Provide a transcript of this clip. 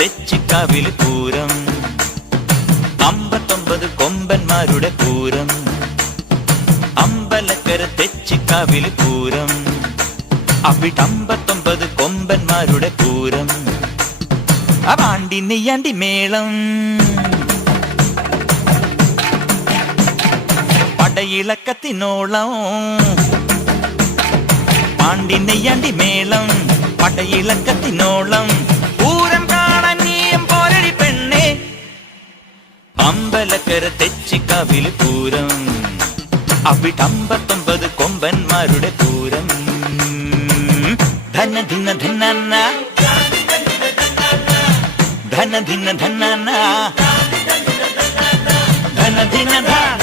തെച്ചിക്കാവില് പൂരം, 59 കൊമ്പന്മാരുടെ പൂരം. അമ്പലക്കര തെച്ചിക്കാവില് പൂരം, അവിടെ 59 കൊമ്പന്മാരുടെ പൂരം. പാണ്ടി നെയ്യാണ്ടി മേളം, പടയിളക്കത്തിനോളം. പാണ്ടി നെയ്യാണ്ടി മേളം, പടയിളക്കത്തിനോളം. പൂരം കാണാൻ നീയും പോരടി പെണ്ണേ. അമ്പലക്കര തെച്ചിക്കാവില് പൂരം, അവിടെ 59 കൊമ്പന്മാരുടെ പൂരം. ധന ധിന ധന ധന ധിന ധന ധന ധിന ധന